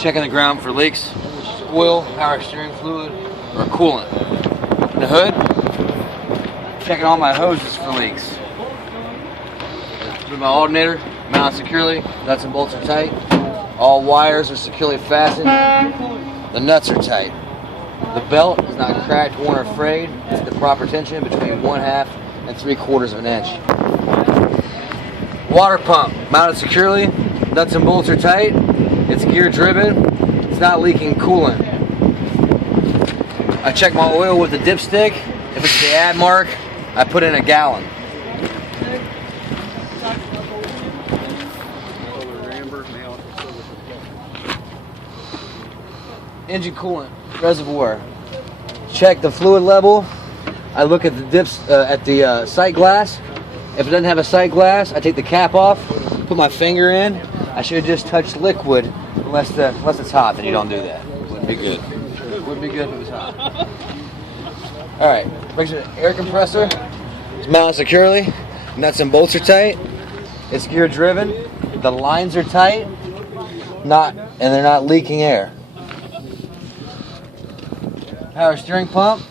checking the ground for leaks, oil, power steering fluid, or coolant. In the hood, checking all my hoses for leaks. With my alternator mounted securely, nuts and bolts are tight. All wires are securely fastened. The nuts are tight. The belt is not cracked, worn, or frayed. It's the proper tension between 1/2 and 3/4 of an inch. Water pump mounted securely. Nuts and bolts are tight. It's gear driven. It's not leaking coolant. I check my oil with the dipstick. If it's the add mark, I put in a gallon. Engine coolant reservoir. Check the fluid level. I look at the sight glass. If it doesn't have a sight glass, I take the cap off, put my finger in. I should have just touched liquid, unless it's hot. Then you don't do that. Wouldn't be good. Wouldn't be good if it was hot. All right, brings an air compressor. It's mounted securely. Nuts and bolts are tight. It's gear driven. The lines are tight. And they're not leaking air. Power steering pump,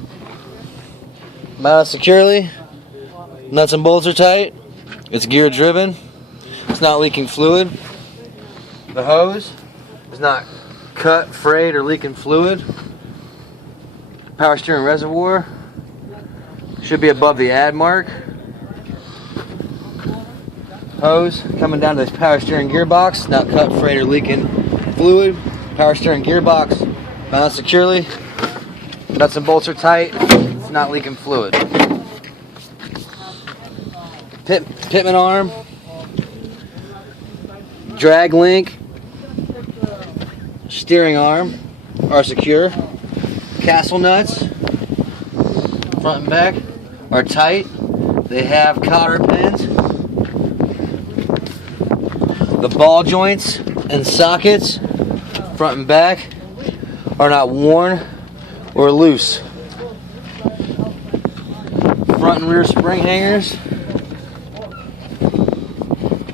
mounted securely, nuts and bolts are tight, it's gear driven, it's not leaking fluid. The hose is not cut, frayed, or leaking fluid. Power steering reservoir should be above the add mark. Hose coming down to this power steering gearbox, not cut, frayed, or leaking fluid. Power steering gearbox mounted securely. Nuts and bolts are tight. It's not leaking fluid. Pitman arm, drag link, steering arm are secure. Castle nuts, front and back, are tight. They have cotter pins. The ball joints and sockets, front and back, are not worn or loose. Front and rear spring hangers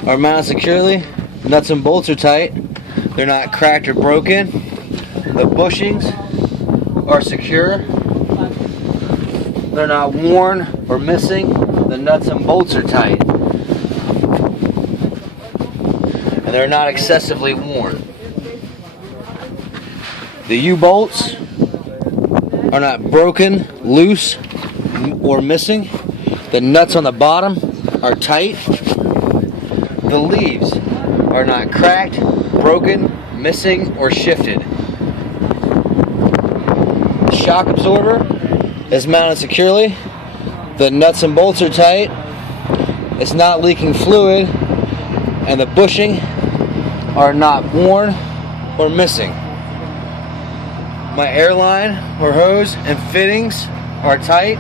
are mounted securely. Nuts and bolts are tight. They're not cracked or broken. The bushings are secure. They're not worn or missing. The nuts and bolts are tight. And they're not excessively worn. The U-bolts are not broken, loose, or missing. The nuts on the bottom are tight. The leaves are not cracked, broken, missing, or shifted. The shock absorber is mounted securely. The nuts and bolts are tight. It's not leaking fluid, and the bushing are not worn or missing. My airline or hose and fittings are tight.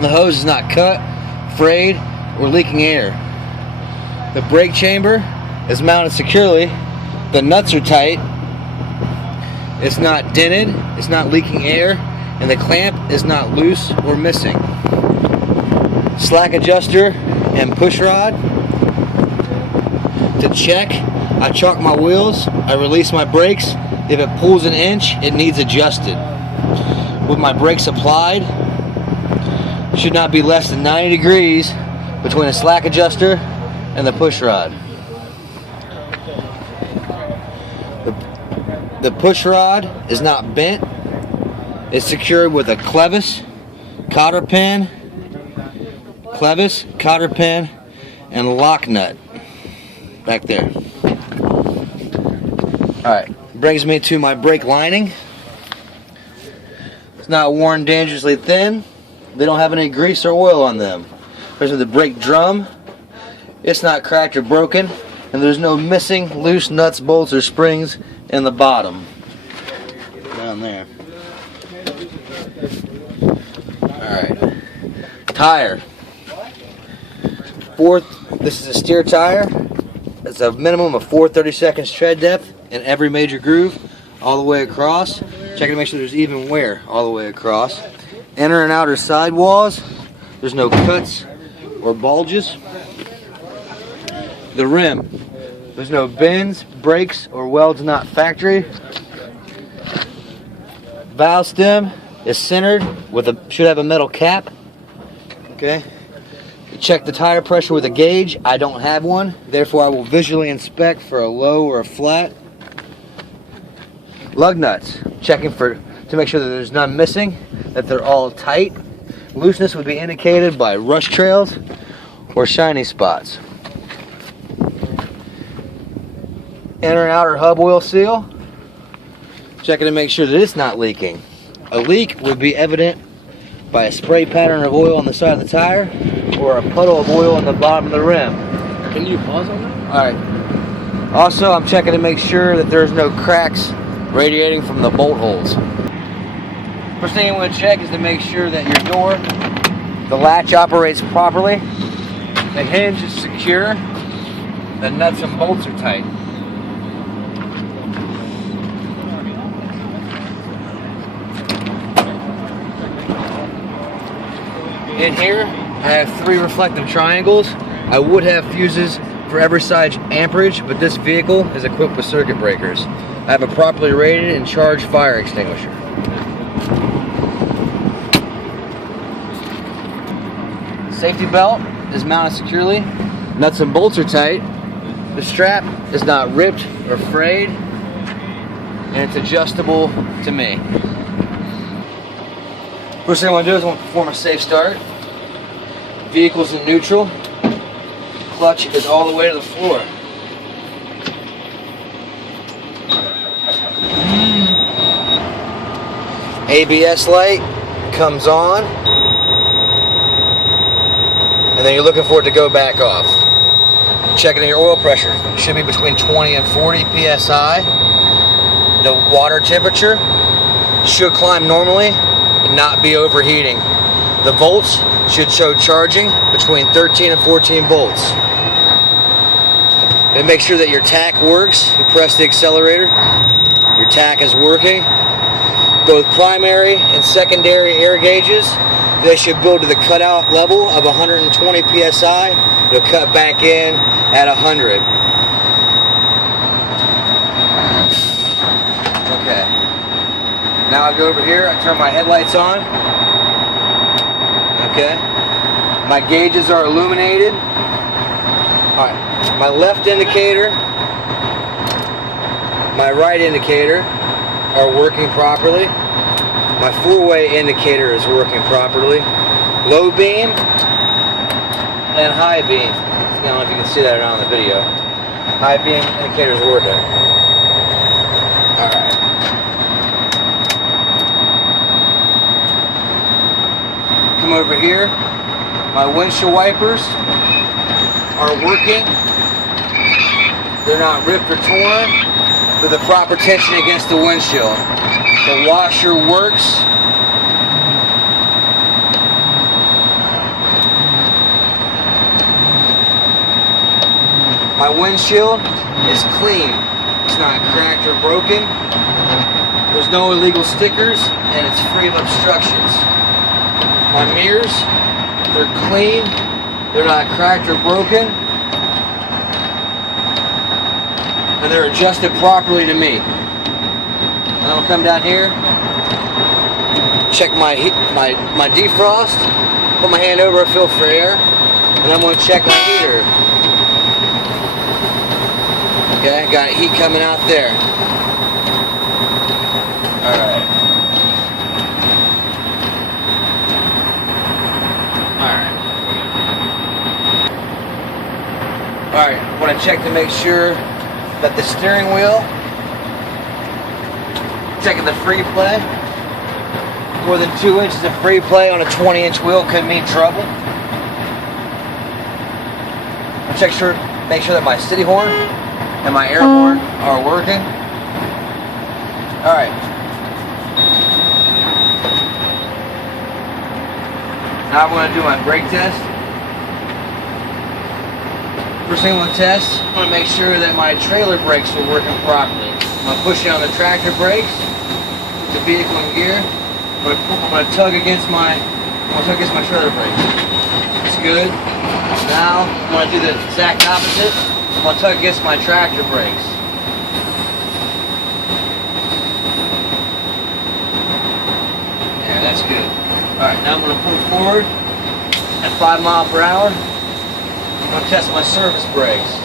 The hose is not cut, frayed, or leaking air. The brake chamber is mounted securely. The nuts are tight. It's not dented, it's not leaking air, and the clamp is not loose or missing. Slack adjuster and push rod. To check, I chalk my wheels, I release my brakes. If it pulls an inch, it needs adjusted. With my brakes applied, should not be less than 90 degrees between the slack adjuster and the push rod. The push rod is not bent. It's secured with a clevis, cotter pin, and lock nut back there. Alright, brings me to my brake lining. It's not worn dangerously thin. They don't have any grease or oil on them. There's the brake drum. It's not cracked or broken. And there's no missing loose nuts, bolts, or springs in the bottom. Down there. Alright. Tire. This is a steer tire. It's a minimum of 4/32 tread depth in every major groove all the way across. Check to make sure there's even wear all the way across. Inner and outer sidewalls, there's no cuts or bulges. The rim, There's no bends, brakes, or welds not factory. Valve stem is centered with should have a metal cap. Okay. Check the tire pressure with a gauge. I don't have one, therefore I will visually inspect for a low or a flat. Lug nuts, checking to make sure that there's none missing, that they're all tight. Looseness would be indicated by rust trails or shiny spots. Inner and outer hub oil seal, checking to make sure that it's not leaking. A leak would be evident by a spray pattern of oil on the side of the tire or a puddle of oil on the bottom of the rim. Can you pause on that? Alright. Also, I'm checking to make sure that there's no cracks radiating from the bolt holes. First thing you want to check is to make sure that your door, the latch operates properly, the hinge is secure, the nuts and bolts are tight. In here, I have 3 reflective triangles. I would have fuses for every size amperage, but this vehicle is equipped with circuit breakers. I have a properly rated and charged fire extinguisher. Safety belt is mounted securely. Nuts and bolts are tight. The strap is not ripped or frayed, and it's adjustable to me. First thing I want to do is I want to perform a safe start. Vehicle's in neutral. Clutch is all the way to the floor. ABS light comes on, and then you're looking for it to go back off. Checking your oil pressure. It should be between 20 and 40 psi. The water temperature should climb normally and not be overheating. The volts should show charging between 13 and 14 volts. And make sure that your tach works. You press the accelerator. Your tach is working. Both primary and secondary air gauges, they should build to the cutout level of 120 psi. It'll cut back in at 100. Okay. Now I go over here, I turn my headlights on. Okay. My gauges are illuminated. Alright. My left indicator, my right indicator are working properly. My four-way indicator is working properly. Low beam and high beam. I don't know if you can see that around the video. High beam indicator is working. Alright. Come over here. My windshield wipers are working. They're not ripped or torn. They're the proper tension against the windshield. The washer works. My windshield is clean. It's not cracked or broken. There's no illegal stickers, and it's free of obstructions. My mirrors, they're clean. They're not cracked or broken. And they're adjusted properly to me. And I'm gonna come down here, check my defrost, put my hand over a fill for air, and I'm gonna check my heater. Okay, got heat coming out there. Alright. Alright, I want to check to make sure that the steering wheel, checking the free play. More than 2 inches of free play on a 20-inch wheel could mean trouble. I'll make sure that my city horn and my air horn are working. Alright. Now I'm going to do my brake test. First thing I'm going to test, I'm going to make sure that my trailer brakes are working properly. I'm going to push down the tractor brakes, put the vehicle in gear. I'm going to tug against my trailer brakes. It's good. Now I'm going to do the exact opposite. I'm gonna tug against my tractor brakes. Yeah, that's good. Alright, now I'm gonna pull forward at 5 miles per hour. I'm gonna test my surface brakes.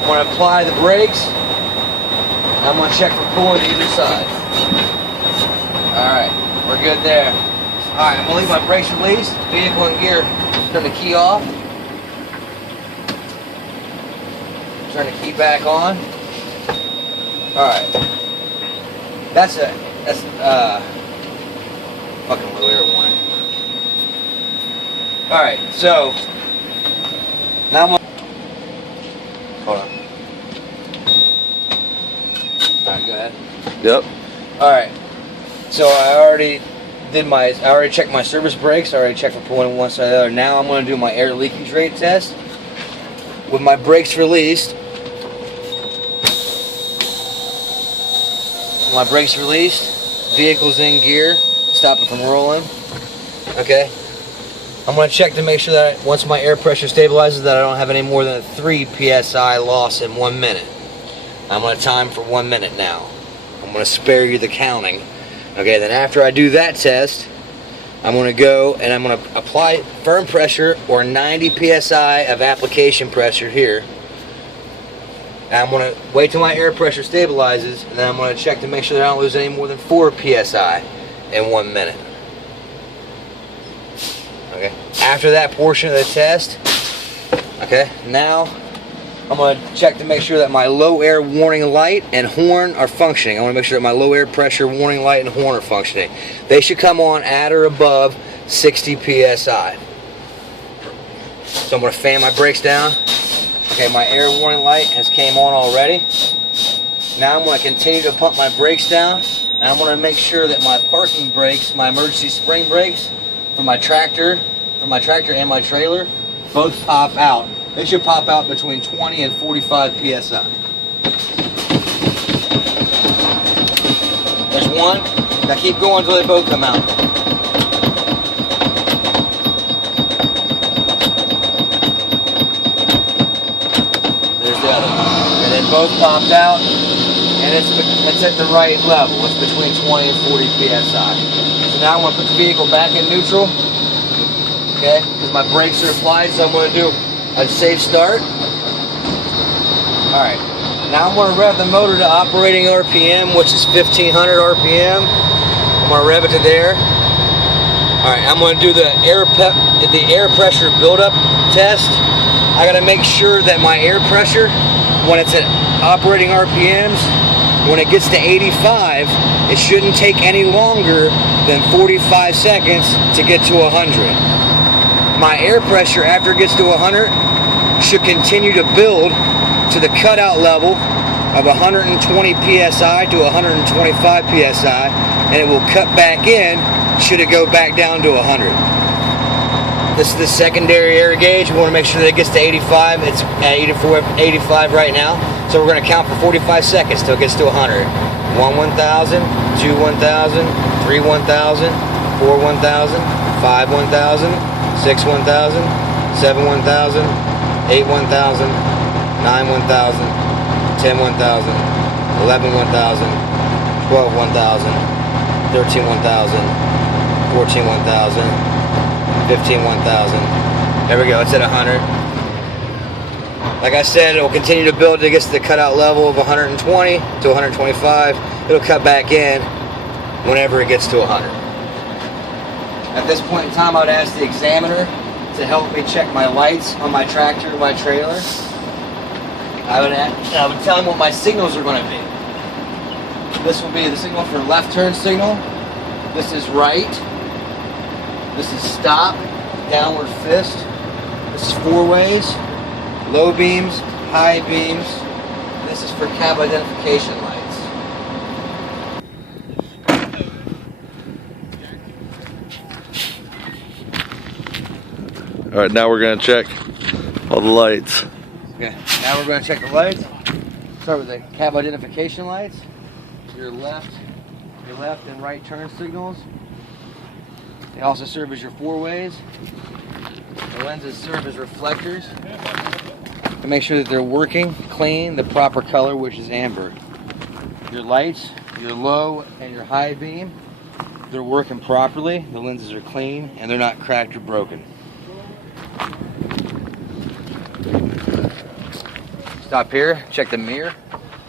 I'm gonna apply the brakes. And I'm gonna check for pulling to either side. Alright, we're good there. Alright, I'm gonna leave my brakes released, vehicle in gear, turn the key off. Turn the key back on. Alright. That's fucking low air warning. Alright, so now I'm gonna hold on. Alright, go ahead. Yep. Alright. So I already checked my surface brakes, I already checked for pulling one side or the other. Now I'm gonna do my air leakage rate test. With my brakes released. My brakes released, vehicle's in gear, stop it from rolling. Okay. I'm going to check to make sure that once my air pressure stabilizes that I don't have any more than a 3 psi loss in 1 minute. I'm going to time for 1 minute now. I'm going to spare you the counting. Okay, then after I do that test, I'm going to go and I'm going to apply firm pressure or 90 psi of application pressure here. And I'm going to wait till my air pressure stabilizes, and then I'm going to check to make sure that I don't lose any more than 4 psi in 1 minute. Okay. After that portion of the test, okay, now I'm going to check to make sure that my low air warning light and horn are functioning. I want to make sure that my low air pressure warning light and horn are functioning. They should come on at or above 60 psi. So I'm going to fan my brakes down. Okay, my air warning light has came on already. Now I'm going to continue to pump my brakes down, and I'm going to make sure that my parking brakes, my emergency spring brakes for my tractor and my trailer, both pop out. They should pop out between 20 and 45 psi. There's one. Now keep going until they both come out. And then both popped out, and it's at the right level. It's between 20 and 40 psi. So now I'm going to put the vehicle back in neutral, okay, because my brakes are applied, so I'm going to do a safe start. Alright, now I'm going to rev the motor to operating RPM, which is 1500 RPM. I'm going to rev it to there. Alright, I'm going to do the air pressure buildup test. I got to make sure that my air pressure, when it's at operating RPMs, when it gets to 85, it shouldn't take any longer than 45 seconds to get to 100. My air pressure after it gets to 100 should continue to build to the cutout level of 120 psi to 125 psi, and it will cut back in should it go back down to 100. This is the secondary air gauge. We want to make sure that it gets to 85. It's at 85 right now. So we're going to count for 45 seconds till it gets to 100. 1 1000, 2 1000, 3 1000, 4 1000, 5 1000, 6 1000, 7 1000, 8 1000, 9 1000, 10 1000, 11 1000, 12 1000, 13 1000, 14 1000, 15 1000. There we go, it's at 100. Like I said, it will continue to build till it gets to the cutout level of 120 to 125. It'll cut back in whenever it gets to 100. At this point in time, I would ask the examiner to help me check my lights on my tractor and my trailer. I would tell him what my signals are going to be. This will be the signal for left turn signal. This is right. This is stop, downward fist. This is four ways, low beams, high beams. This is for cab identification lights. All right, now we're gonna check all the lights. Okay, now we're going to check the lights. Start with the cab identification lights. Your left and right turn signals. They also serve as your four ways. The lenses serve as reflectors. and make sure that they're working clean, the proper color, which is amber. Your lights, your low and your high beam, they're working properly, the lenses are clean, and they're not cracked or broken. Stop here, check the mirror,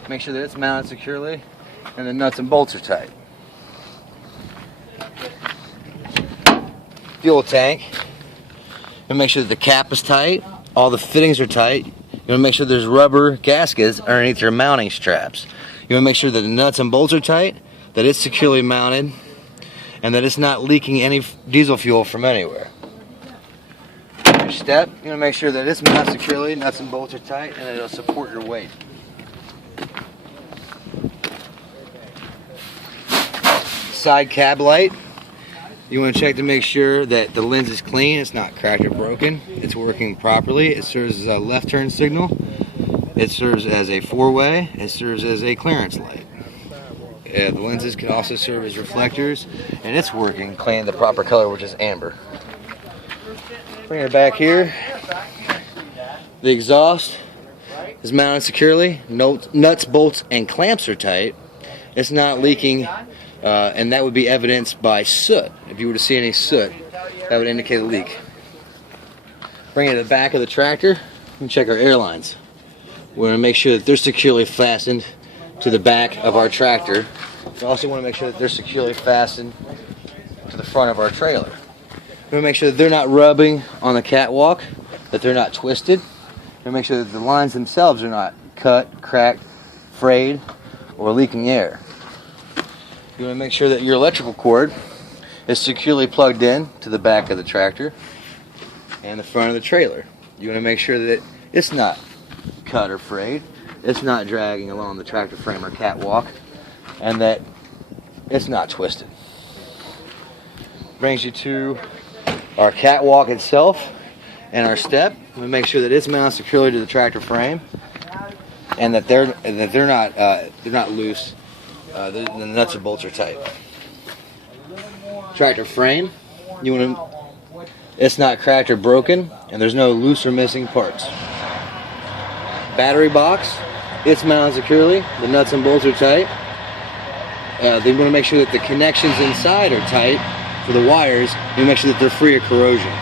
make sure that it's mounted securely, and the nuts and bolts are tight. Fuel tank, and make sure that the cap is tight, all the fittings are tight. You want to make sure there's rubber gaskets underneath your mounting straps. You want to make sure that the nuts and bolts are tight, that it's securely mounted, and that it's not leaking any diesel fuel from anywhere. Your step, you want to make sure that it's mounted securely, nuts and bolts are tight, and it'll support your weight. Side cab light, you want to check to make sure that the lens is clean, it's not cracked or broken, it's working properly. It serves as a left turn signal, it serves as a four-way, it serves as a clearance light. The lenses can also serve as reflectors, and it's working clean, the proper color, which is amber. Bring it back here. The exhaust is mounted securely, nuts, bolts, and clamps are tight. It's not leaking, and that would be evidenced by soot. If you were to see any soot, that would indicate a leak. Bring it to the back of the tractor and check our air lines. We want to make sure that they're securely fastened to the back of our tractor. We also want to make sure that they're securely fastened to the front of our trailer. We want to make sure that they're not rubbing on the catwalk, that they're not twisted. We want to make sure that the lines themselves are not cut, cracked, frayed, or leaking air. You want to make sure that your electrical cord is securely plugged in to the back of the tractor and the front of the trailer. You want to make sure that it's not cut or frayed, it's not dragging along the tractor frame or catwalk, and that it's not twisted. Brings you to our catwalk itself and our step. We want to make sure that it's mounted securely to the tractor frame, and that they're not loose. The nuts and bolts are tight. Tractor frame, it's not cracked or broken, and there's no loose or missing parts. Battery box, it's mounted securely, the nuts and bolts are tight. They want to make sure that the connections inside are tight for the wires, and make sure that they're free of corrosion.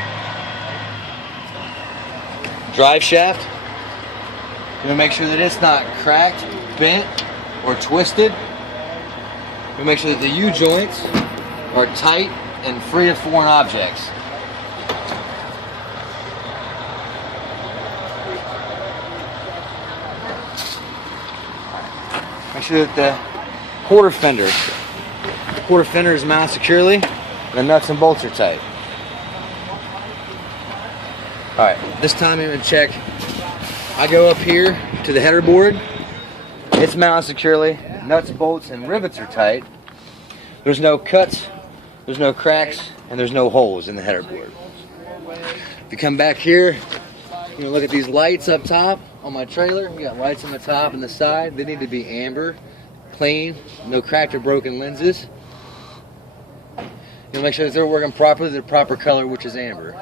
Drive shaft, you want to make sure that it's not cracked, bent, or twisted. We make sure that the U-joints are tight and free of foreign objects. Make sure that the quarter fender is mounted securely, and the nuts and bolts are tight. Alright, this time I'm going to check. I go up here to the header board. It's mounted securely, nuts, bolts, and rivets are tight. There's no cuts, there's no cracks, and there's no holes in the header board. If you come back here, you look at these lights up top on my trailer. We got lights on the top and the side. They need to be amber, clean, no cracked or broken lenses. You'll make sure that they're working properly, the proper color, which is amber.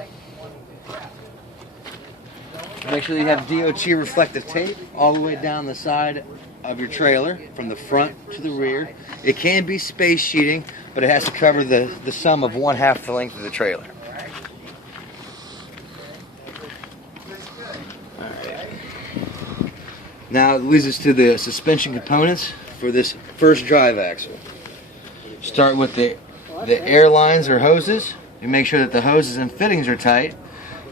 Make sure you have DOT reflective tape all the way down the side of your trailer, from the front to the rear. It can be space sheeting, but it has to cover the sum of 1/2 the length of the trailer. Alright. Now it leads us to the suspension components for this first drive axle. Start with the air lines or hoses. You make sure that the hoses and fittings are tight.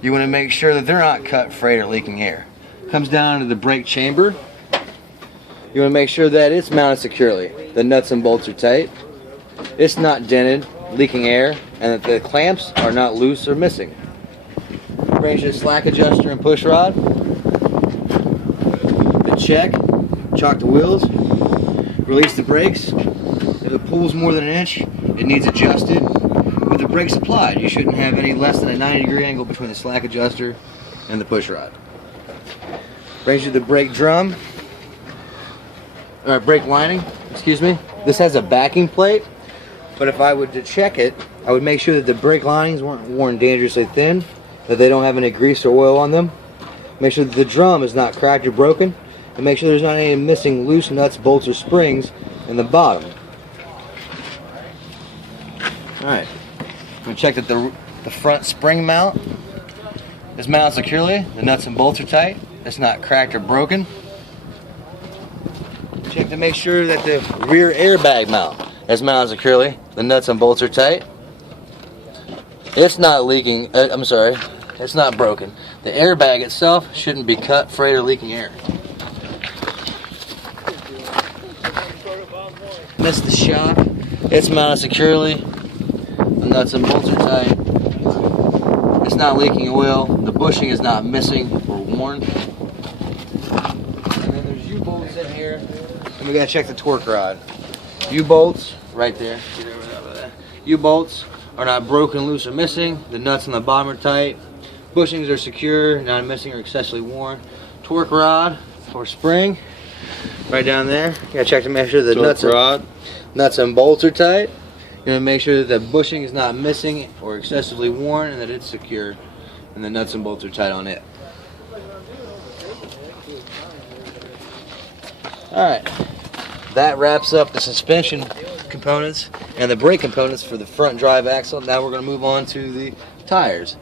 You want to make sure that they're not cut, frayed, or leaking air. Comes down to the brake chamber. You want to make sure that it's mounted securely. The nuts and bolts are tight. It's not dented, leaking air, and that the clamps are not loose or missing. Brings you the slack adjuster and push rod. The check. Chock the wheels. Release the brakes. If it pulls more than an inch, it needs adjusted. With the brakes applied, you shouldn't have any less than a 90-degree angle between the slack adjuster and the push rod. Brings you the brake drum. Brake lining, excuse me. This has a backing plate, but if I would to check it, I would make sure that the brake linings weren't worn dangerously thin, that they don't have any grease or oil on them. Make sure that the drum is not cracked or broken, and make sure there's not any missing loose nuts, bolts, or springs in the bottom. Alright, I'm going to check that the front spring mount is mounted securely, the nuts and bolts are tight, it's not cracked or broken. Check to make sure that the rear airbag mount is mounted securely, the nuts and bolts are tight. It's not leaking, it's not broken. The airbag itself shouldn't be cut, frayed, or leaking air. Missed the shock. It's mounted securely. The nuts and bolts are tight. It's not leaking oil. The bushing is not missing or worn. And then there's U-bolts in here. And we gotta check the torque rod. U-bolts, right there. Get over there. U-bolts are not broken, loose, or missing. The nuts on the bottom are tight. Bushings are secure, not missing or excessively worn. Torque rod or spring, right down there. You gotta check to make sure the nuts and bolts are tight. You gotta make sure that the bushing is not missing or excessively worn, and that it's secure, and the nuts and bolts are tight on it. Alright, that wraps up the suspension components and the brake components for the front drive axle. Now we're going to move on to the tires.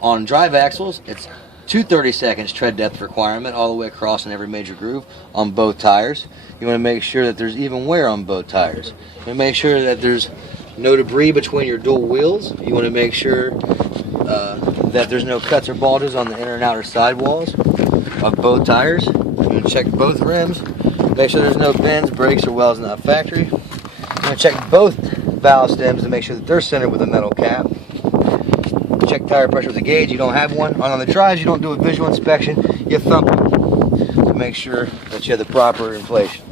On drive axles, it's 2/32 tread depth requirement all the way across in every major groove on both tires. You want to make sure that there's even wear on both tires. You want to make sure that there's no debris between your dual wheels. You want to make sure that there's no cuts or bulges on the inner and outer sidewalls of both tires. You want to check both rims. Make sure there's no bends, breaks, or welds not factory. You want to check both valve stems to make sure that they're centered with a metal cap. Check tire pressure with a gauge. You don't have one. On the drives, you don't do a visual inspection. You thump them to make sure that you have the proper inflation.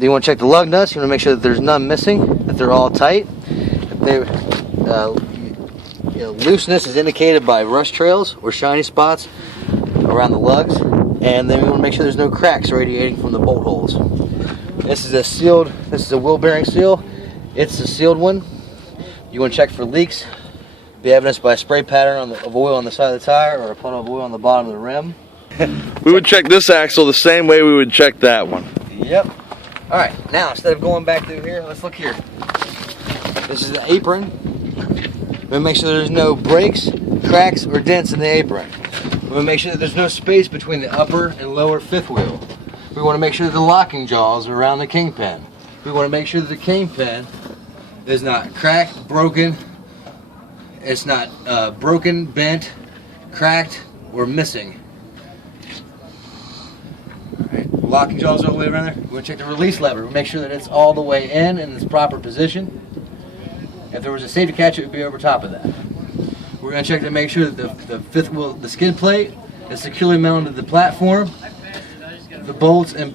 You want to check the lug nuts. You want to make sure that there's none missing, that they're all tight. Looseness is indicated by rust trails or shiny spots around the lugs. And then we want to make sure there's no cracks radiating from the bolt holes. This is a wheel bearing seal. It's a sealed one. You want to check for leaks. Be evidenced by a spray pattern of oil on the side of the tire or a puddle of oil on the bottom of the rim. We would check this axle the same way we would check that one. Yep. Alright, now instead of going back through here, let's look here. This is the apron. We make sure there's no breaks, cracks, or dents in the apron. We want to make sure that there's no space between the upper and lower fifth wheel. We want to make sure that the locking jaws are around the kingpin. We want to make sure that the kingpin is not cracked, broken. It's not broken, bent, cracked, or missing. Alright, locking jaws all the way around there. We want to check the release lever. We make sure that it's all the way in its proper position. If there was a safety catch, it would be over top of that. We're going to check to make sure that the fifth wheel, the skid plate, is securely mounted to the platform. The bolts and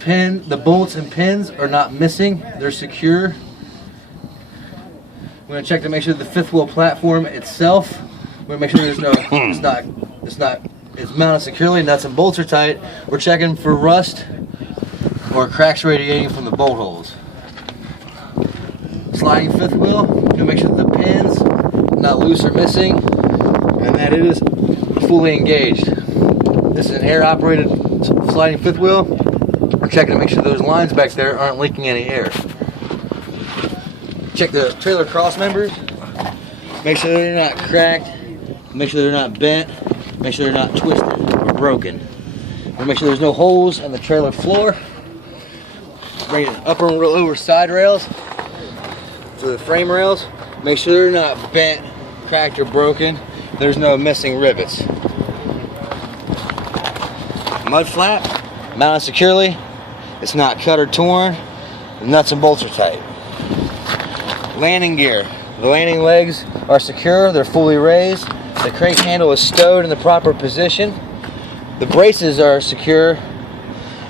pins are not missing. They're secure. We're going to check to make sure that the fifth wheel platform itself, we're going to make sure there's no, it's mounted securely, nuts and bolts are tight. We're checking for rust or cracks radiating from the bolt holes. Sliding fifth wheel, we're going to make sure that the pins are not loose or missing, and that it is fully engaged. This is an air operated sliding fifth wheel. We're checking to make sure those lines back there aren't leaking any air. Check the trailer cross members. Make sure they're not cracked. Make sure they're not bent. Make sure they're not twisted or broken. We'll make sure there's no holes in the trailer floor. Bring it upper and lower side rails to the frame rails. Make sure they're not bent, cracked, or broken. There's no missing rivets. Mud flap, mounted securely. It's not cut or torn. The nuts and bolts are tight. Landing gear. The landing legs are secure. They're fully raised. The crank handle is stowed in the proper position. The braces are secure.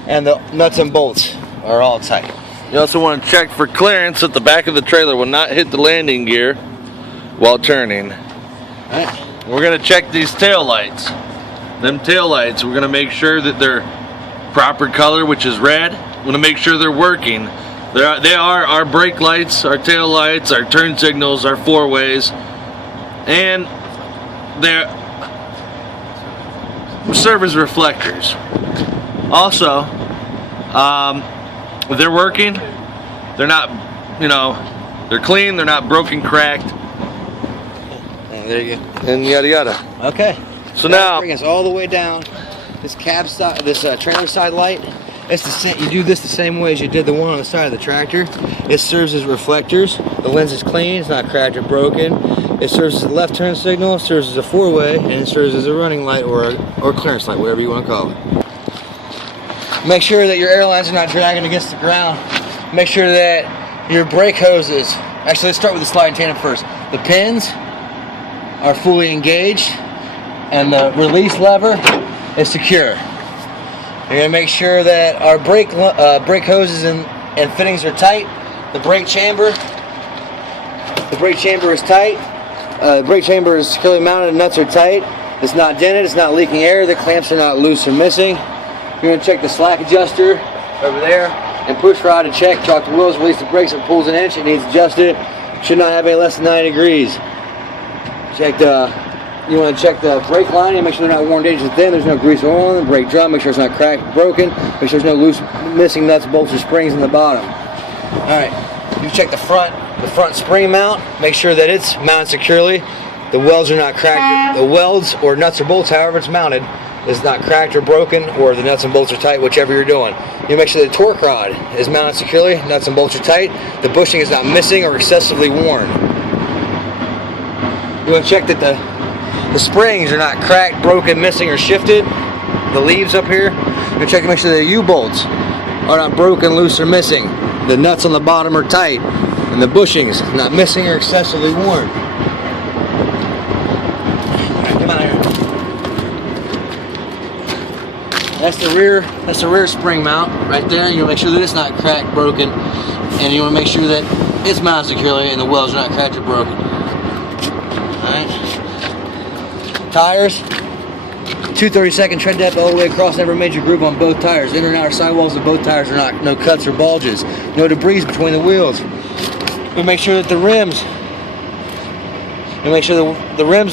And the nuts and bolts are all tight. You also want to check for clearance that the back of the trailer will not hit the landing gear while turning. Right. We're going to check these tail lights. Them tail lights, we're going to make sure that they're proper color, which is red. We're going to make sure they're working. They are our brake lights, our tail lights, our turn signals, our four-ways, and serve as reflectors. Also, they're working. They're not, you know, they're clean. They're not broken, cracked. And there you go. And yada yada. Okay. So now, bring us all the way down. This cab side, this trailer side light. It's the same. You do this the same way as you did the one on the side of the tractor. It serves as reflectors. The lens is clean. It's not cracked or broken. It serves as a left turn signal. Serves as a four-way, and it serves as a running light or clearance light, whatever you want to call it. Make sure that your air lines are not dragging against the ground. Make sure that your brake hoses. Actually, let's start with the sliding tandem first. The pins are fully engaged, and the release lever is secure. You're going to make sure that our brake hoses and fittings are tight. The brake chamber is tight. The brake chamber is securely mounted. The nuts are tight. It's not dented. It's not leaking air. The clamps are not loose or missing. You're going to check the slack adjuster over there and push rod to check. Chalk the wheels, release the brakes. If it pulls an inch, it needs adjusted. Should not have any less than 90 degrees. You want to check the brake lining, make sure they're not worn dangerously thin, there's no grease or oil on the brake drum, make sure it's not cracked or broken, make sure there's no loose missing nuts, bolts, or springs in the bottom. Alright, you check the front spring mount, make sure that it's mounted securely. The welds are not cracked, the welds or nuts or bolts, however it's mounted, is not cracked or broken, or the nuts and bolts are tight, whichever you're doing. You make sure the torque rod is mounted securely, nuts and bolts are tight, the bushing is not missing or excessively worn. You want to check that the springs are not cracked, broken, missing, or shifted. The leaves up here, you check to make sure the U-bolts are not broken, loose, or missing. The nuts on the bottom are tight, and the bushings not missing or excessively worn. Alright, come on here. That's the rear spring mount right there. You want to make sure that it's not cracked, broken, and you want to make sure that it's mounted securely and the welds are not cracked or broken. Alright. Tires, 232nd tread depth all the way across every major groove on both tires. Inner and outer sidewalls of both tires are no cuts or bulges. No debris between the wheels. We make sure that the rims,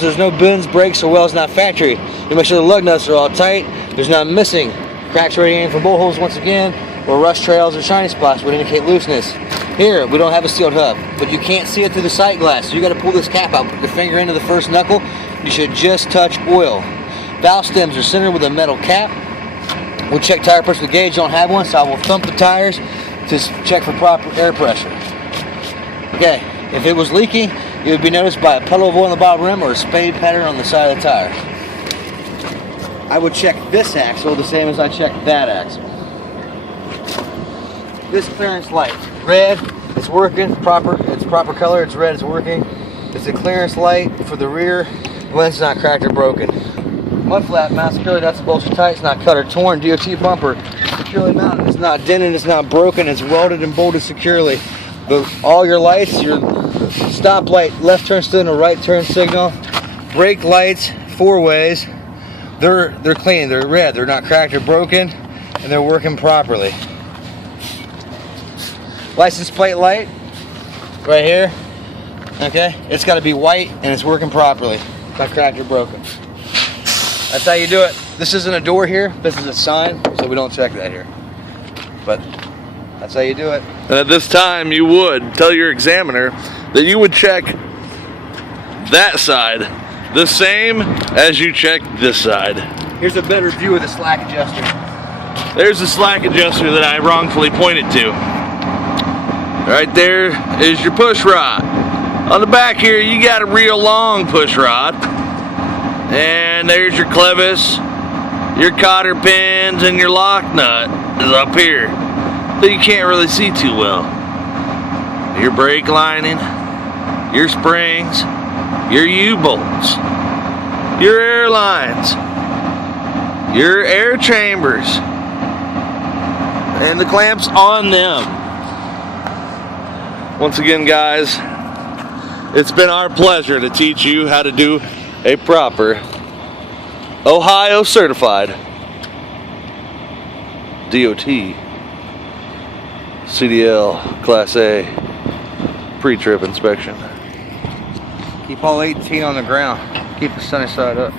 there's no bends, brakes, or welds not factory. We make sure the lug nuts are all tight. There's none missing. Cracks radiating from bolt holes once again, or rust trails or shiny spots would indicate looseness. Here, we don't have a sealed hub, but you can't see it through the sight glass. So you got to pull this cap out, put your finger into the first knuckle. You should just touch oil. Valve stems are centered with a metal cap. We'll check tire pressure with the gauge. Don't have one, so I will thump the tires to check for proper air pressure. Okay, if it was leaking, it would be noticed by a puddle of oil on the bottom rim or a spade pattern on the side of the tire. I would check this axle the same as I checked that axle. This clearance light, red, it's working, it's proper color, it's red, it's working. It's a clearance light for the rear. The lens is not cracked or broken. Mud flap mounted securely, nuts and bolts are tight, it's not cut or torn. DOT bumper securely mounted, it's not dented, it's not broken, it's welded and bolted securely. All your lights, your stop light, left turn signal, right turn signal, brake lights, four ways, they're clean, they're red, they're not cracked or broken, and they're working properly. License plate light, right here, okay, it's got to be white and it's working properly, not cracked or broken. That's how you do it. This isn't a door here, this is a sign, so we don't check that here. But that's how you do it. And at this time, you would tell your examiner that you would check that side the same as you check this side. Here's a better view of the slack adjuster. There's the slack adjuster that I wrongfully pointed to. Right there is your push rod. On the back here, you got a real long push rod. And there's your clevis, your cotter pins, and your lock nut is up here. So you can't really see too well. Your brake lining, your springs, your U-bolts, your air lines, your air chambers, and the clamps on them. Once again, guys, it's been our pleasure to teach you how to do a proper Ohio certified DOT CDL Class A pre-trip inspection. Keep all 18 on the ground. Keep the sunny side up.